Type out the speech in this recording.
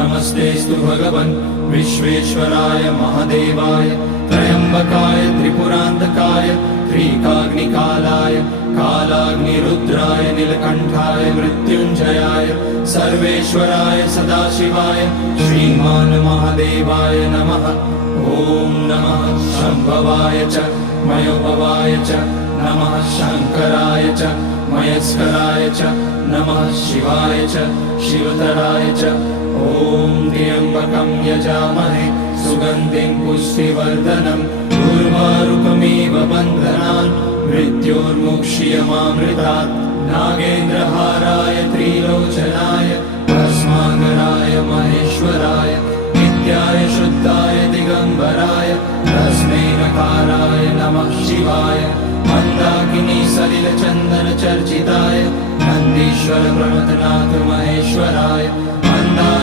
नमस्तेस्तु भगवन् विश्वेश्वराय महादेवाय त्र्यम्बकाय त्रिपुरान्तकाय त्रिकाग्निकालाय कालाग्निरुद्राय नीलकण्ठाय मृत्युञ्जयाय सर्वेश्वराय सदाशिवाय श्रीमान् महादेवाय नमः। ॐ नमः शम्भवाय च मयोभवाय च नमः शङ्कराय च मयस्कराय च नमः शिवाय च शिवतराय च। ॐ त्र्यम्बकं यजामहे सुगन्धिं पुष्टिवर्धनम् उर्वारुकमिव बन्धनान् मृत्योर्मुक्ष्यमामृतात्। नागेन्द्रहाराय त्रिलोचनाय भस्माङ्गराय महेश्वराय नित्याय शुद्धाय दिगम्बराय तस्मै नकाराय नमः शिवाय। मन्दाकिनी सलिलचन्दन चर्चिताय नन्दीश्वर प्रणतनाथ महेश्वराय